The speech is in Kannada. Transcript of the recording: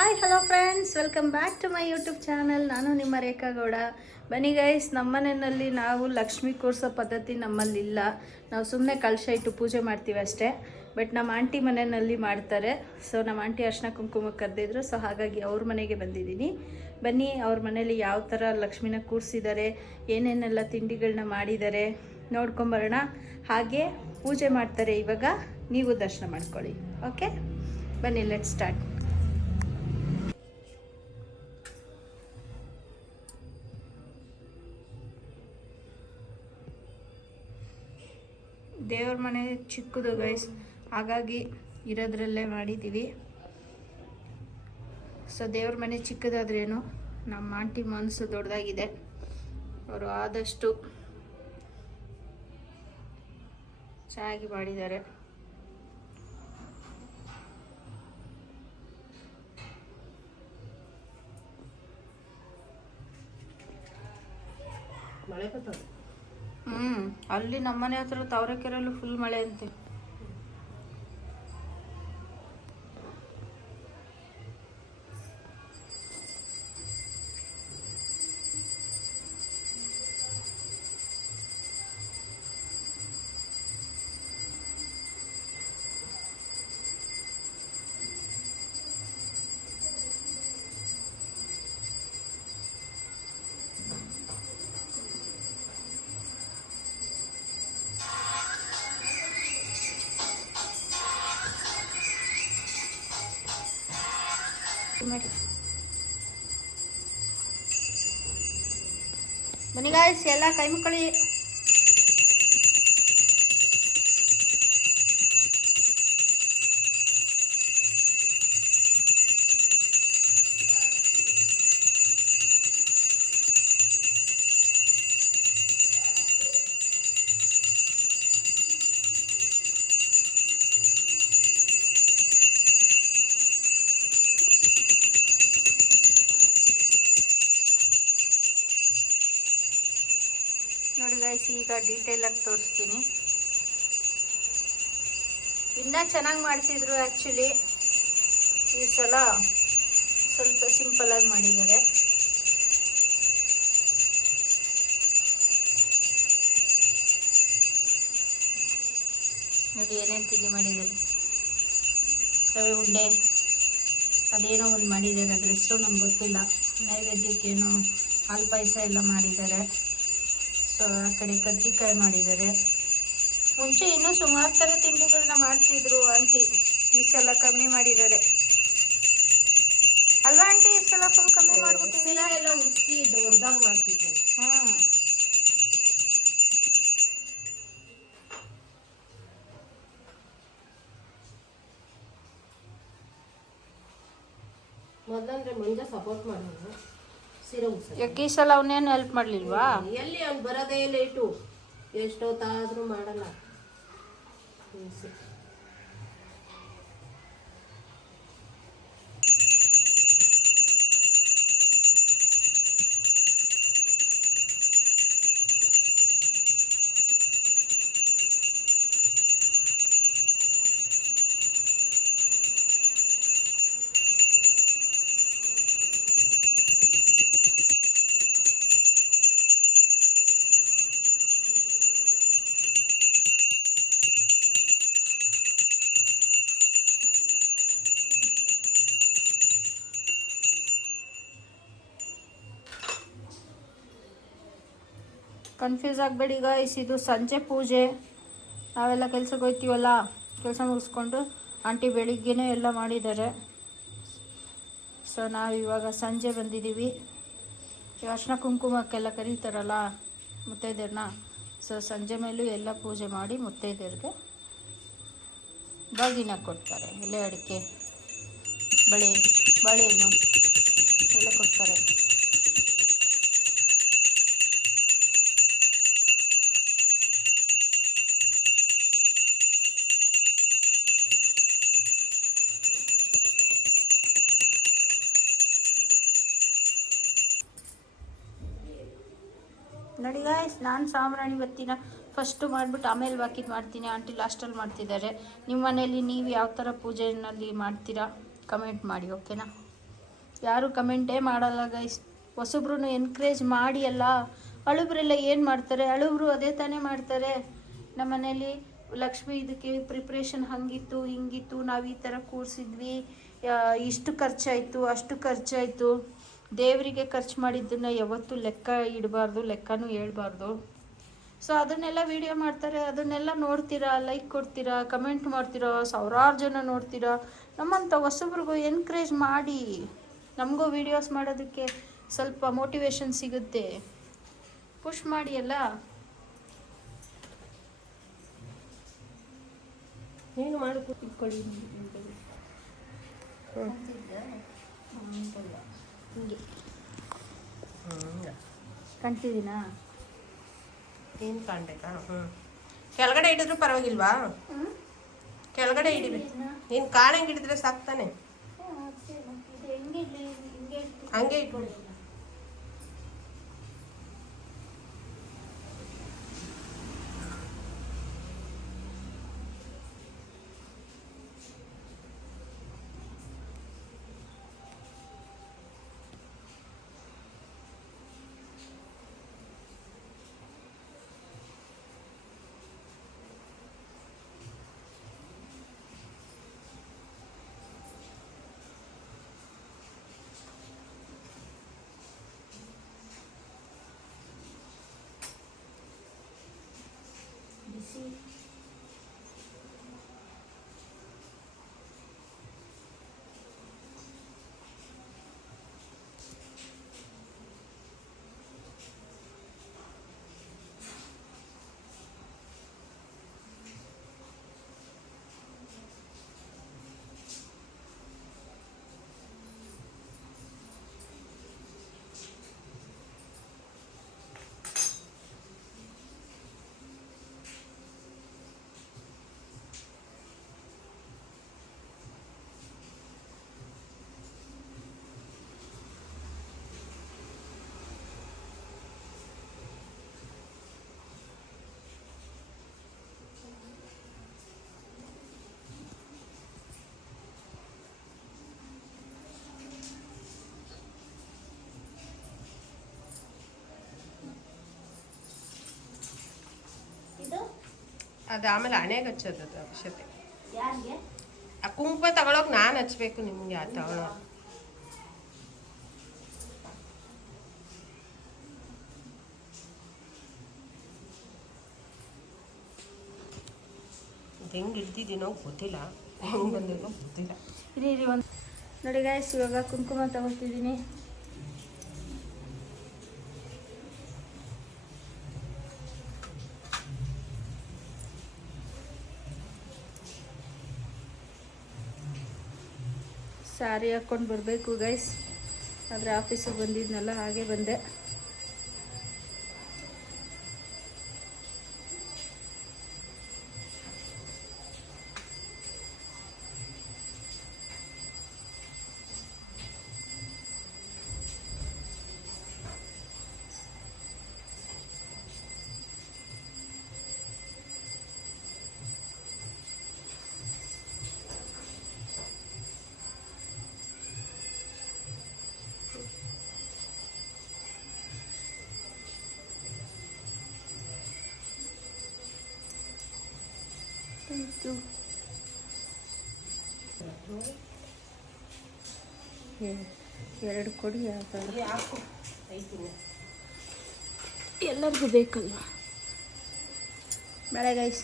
Hi hello friends, welcome back to my YouTube channel. ನಾನು ನಿಮ್ಮ ರೇಖಾ ಗೌಡ. ಬನ್ನಿ ಗೈಸ್, ನಮ್ಮ ಮನೆಯಲ್ಲಿ ನಾವು ಲಕ್ಷ್ಮಿ ಕೂರಿಸೋ ಪದ್ಧತಿ ನಮ್ಮಲ್ಲಿಲ್ಲ. ನಾವು ಸುಮ್ಮನೆ ಕಳಶ ಇಟ್ಟು ಪೂಜೆ ಮಾಡ್ತೀವಿ ಅಷ್ಟೇ. ಬಟ್ ನಮ್ಮ ಆಂಟಿ ಮನೆಯಲ್ಲಿ ಮಾಡ್ತಾರೆ. ಸೊ ನಮ್ಮ ಆಂಟಿ ಅರ್ಶಿನ ಕುಂಕುಮ ಕರೆದಿದ್ರು. ಸೊ ಹಾಗಾಗಿ ಅವ್ರ ಮನೆಗೆ ಬಂದಿದ್ದೀನಿ. ಬನ್ನಿ, ಅವ್ರ ಮನೇಲಿ ಯಾವ ಥರ ಲಕ್ಷ್ಮಿನ ಕೂರಿಸಿದ್ದಾರೆ, ಏನೇನೆಲ್ಲ ತಿಂಡಿಗಳನ್ನ ಮಾಡಿದ್ದಾರೆ ನೋಡ್ಕೊಂಬರೋಣ. ಹಾಗೆ ಪೂಜೆ ಮಾಡ್ತಾರೆ ಇವಾಗ. ನೀವು ದರ್ಶನ ಮಾಡ್ಕೊಳ್ಳಿ. ಓಕೆ, ಬನ್ನಿ, ಲೆಟ್ಸ್ ಸ್ಟಾರ್ಟ್. ದೇವ್ರ ಮನೆ ಚಿಕ್ಕದು ಗೈಸ್, ಹಾಗಾಗಿ ಇರೋದ್ರಲ್ಲೇ ಮಾಡಿದ್ದೀವಿ. ಸೊ ದೇವ್ರ ಮನೆ ಚಿಕ್ಕದಾದ್ರೇನು ನಮ್ಮ ಆಂಟಿ ಮನಸ್ಸು ದೊಡ್ಡದಾಗಿದೆ. ಅವರು ಆದಷ್ಟು ಚೆನ್ನಾಗಿ ಮಾಡಿದ್ದಾರೆ. ಮಳೆ ಬರ್ತದೆ. ಅಲ್ಲಿ ನಮ್ಮನೆ ಹತ್ರ ತಾವರೆಕೆರೆಯಲ್ಲೂ ಫುಲ್ ಮಳೆ ಅಂತೆ. ಬನ್ನಿ ಗಾಯ್ಸ್, ಎಲ್ಲ ಕೈ ಮುಕ್ಕಳಿ. ನೋಡಿ ಗೈಸ್, ಈಗ ಡೀಟೇಲ್ ಆಗಿ ತೋರಿಸ್ತೀನಿ. ಇನ್ನ ಚೆನ್ನಾಗಿ ಮಾಡ್ತಿದ್ರು ಆ್ಯಕ್ಚುಲಿ. ಈ ಸಲ ಸ್ವಲ್ಪ ಸಿಂಪಲ್ ಆಗಿ ಮಾಡಿದ್ದಾರೆ. ನೋಡಿ ಏನೇನು ತಿಂಡಿ ಮಾಡಿದ್ದಾರೆ. ರವೆ ಉಂಡೆ, ಅದೇನೋ ಒಂದು ಮಾಡಿದ್ದಾರೆ, ಅದ್ರ ಹೆಸರು ನಮ್ಗೆ ಗೊತ್ತಿಲ್ಲ. ನೈವೇದ್ಯಕ್ಕೇನೋ ಹಾಲು ಪಾಯಸ ಎಲ್ಲ ಮಾಡಿದ್ದಾರೆ. ಸೊ ಆ ಕಡೆ ಕಜ್ಜಿಕಾಯಿ ಮಾಡಿದ್ದಾರೆ. ಮುಂಚೆ ಇನ್ನೂ ಸುಮಾರು ಥರ ತಿಂಡಿಗಳನ್ನ ಮಾಡ್ತಿದ್ರು ಆಂಟಿ. ಈ ಸಲ ಕಮ್ಮಿ ಮಾಡಿದ್ದಾರೆ ಅಲ್ವಾ ಆಂಟಿ? ಈ ಸಲ ಫುಲ್ ಕಮ್ಮಿ ಮಾಡ್ಬಿಟ್ಟಿದ್ದೀರಾ? ಎಲ್ಲ ಉಚ್ಚಿ ದೊಡ್ಡದಾಗಿ ಮಾಡ್ತಿದ್ದಾರೆ. ಮೊದಲಂದ್ರೆ ಮಂಜ ಸಪೋರ್ಟ್ ಮಾಡೋದು. ಯಾಕೆ ಈ ಸಲ ಅವನೇನು ಹೆಲ್ಪ್ ಮಾಡಲಿಲ್ವಾ? ಎಲ್ಲಿ ಅವ್ನು ಬರೋದೇ ಲೇಟು, ಎಷ್ಟೊತ್ತಾದ್ರೂ ಮಾಡಲ್ಲ. ಕನ್ಫ್ಯೂಸ್ ಆಗಬೇಡಿ ಗೈಸ್, ಇದು ಸಂಜೆ ಪೂಜೆ. ನಾವೆಲ್ಲ ಕೆಲ್ಸಕ್ಕೆ ಹೋಗ್ತೀವಲ್ಲ, ಕೆಲಸ ಮುಗಿಸ್ಕೊಂಡು ಆಂಟಿ ಬೆಳಿಗ್ಗೆನೇ ಎಲ್ಲ ಮಾಡಿದ್ದಾರೆ. ಸೊ ನಾವು ಇವಾಗ ಸಂಜೆ ಬಂದಿದ್ದೀವಿ. ಅರ್ಶಿನ ಕುಂಕುಮಕ್ಕೆಲ್ಲ ಕರೀತಾರಲ್ಲ ಮುತ್ತೈದೆಯರನ್ನ. ಸೊ ಸಂಜೆ ಮೇಲೂ ಎಲ್ಲ ಪೂಜೆ ಮಾಡಿ ಮುತ್ತೈದೆಯರಿಗೆ ಬಾಗಿನ ಕೊಡ್ತಾರೆ. ಎಲೆ ಅಡಿಕೆ, ಬಳೆ, ಬಾಳೆಹಣ್ಣು ಎಲ್ಲ ಕೊಡ್ತಾರೆ. ನೋಡಿ ಗಾಯ್ಸ್, ನಾನು ಸಾಂಬ್ರಾಣಿ ಬತ್ತಿನ ಫಸ್ಟು ಮಾಡಿಬಿಟ್ಟು ಆಮೇಲೆ ಬಾಕಿದ್ದು ಮಾಡ್ತೀನಿ. ಆಂಟಿ ಲಾಸ್ಟಲ್ಲಿ ಮಾಡ್ತಿದ್ದಾರೆ. ನಿಮ್ಮ ಮನೇಲಿ ನೀವು ಯಾವ ಥರ ಪೂಜೆಯಲ್ಲಿ ಮಾಡ್ತೀರಾ ಕಮೆಂಟ್ ಮಾಡಿ, ಓಕೆನಾ? ಯಾರು ಕಮೆಂಟೇ ಮಾಡಲ್ಲ ಗೈಸ್. ಹೊಸಬ್ರು ಎನ್ಕರೇಜ್ ಮಾಡಿ ಅಲ್ಲ. ಹಳುಬ್ರೆಲ್ಲ ಏನು ಮಾಡ್ತಾರೆ, ಹಳುಬ್ರು ಅದೇ ತಾನೇ ಮಾಡ್ತಾರೆ. ನಮ್ಮ ಮನೇಲಿ ಲಕ್ಷ್ಮಿ ಇದಕ್ಕೆ ಪ್ರಿಪ್ರೇಷನ್ ಹಂಗಿತ್ತು ಹಿಂಗಿತ್ತು, ನಾವು ಈ ಥರ ಕೂರಿಸಿದ್ವಿ, ಇಷ್ಟು ಖರ್ಚಾಯಿತು ಅಷ್ಟು ಖರ್ಚಾಯಿತು. ದೇವರಿಗೆ ಖರ್ಚು ಮಾಡಿದ್ದನ್ನು ಯಾವತ್ತೂ ಲೆಕ್ಕ ಇಡಬಾರ್ದು, ಲೆಕ್ಕನೂ ಹೇಳ್ಬಾರ್ದು. ಸೊ ಅದನ್ನೆಲ್ಲ ವೀಡಿಯೋ ಮಾಡ್ತಾರೆ, ಅದನ್ನೆಲ್ಲ ನೋಡ್ತೀರಾ, ಲೈಕ್ ಕೊಡ್ತೀರಾ, ಕಮೆಂಟ್ ಮಾಡ್ತೀರಾ, ಸಾವಿರಾರು ಜನ ನೋಡ್ತೀರಾ. ನಮ್ಮಂಥ ಹೊಸಬ್ರಿಗೂ ಎನ್ಕರೇಜ್ ಮಾಡಿ, ನಮಗೂ ವೀಡಿಯೋಸ್ ಮಾಡೋದಕ್ಕೆ ಸ್ವಲ್ಪ ಮೋಟಿವೇಶನ್ ಸಿಗುತ್ತೆ. ಪುಷ್ ಮಾಡಿ ಅಲ್ಲ. ನೀನು ಮಾಡಿ ಇಟ್ಕೊಳ್ಳಿ. ಹಿಂಗೆ ಕಾಣ್ತಿದ್ದೀನಾ? ಏನು ಕಾಣ್ಬೇಕಾ? ಕೆಳಗಡೆ ಇಡಿದ್ರು ಪರವಾಗಿಲ್ವಾ? ಕೆಳಗಡೆ ಇಡಿವಿ. ನೀನು ಕಾಣಂಗೆ ಹಿಡಿದ್ರೆ ಸಾಕ್ತಾನೆ. ಹಂಗೆ ಇಟ್ಕೊಳ್ಳಿ. ಅದು ಆಮೇಲೆ ಹಣೆಗೆ ಹಚ್ಚೋದು ಅವಶ್ಯಕತೆ. ಆ ಕುಂಕುಮ ತಗೊಳಕ್ ನಾನು ಹಚ್ಬೇಕು ನಿಮ್ಗೆ. ಆ ತಗೊಳ್ಳೋ ಹೆಂಗೆ ಹಿಡ್ದಿದ್ದೀನೋ ಗೊತ್ತಿಲ್ಲ, ಹೆಂಗೆ ಬಂದಿರೋ ಗೊತ್ತಿಲ್ಲ. ಇರಿ ಒಂದು ನೋಡಿ ಗಾಯ್ಸ್, ಇವಾಗ ಕುಂಕುಮ ತಗೊಳ್ತಿದ್ದೀನಿ. ಸ್ಯಾರಿ ಹಾಕ್ಕೊಂಡು ಬರಬೇಕು ಗೈಸ್, ಆದರೆ ಆಫೀಸಿಗೆ ಬಂದಿದ್ನಲ್ಲ ಹಾಗೆ ಬಂದೆ. ಇದು ಎರಡು ಕೊಡಿ, ಎಲ್ಲರಿಗೂ ಬೇಕಲ್ಲ. ಬೇಡ ಗೈಸ್.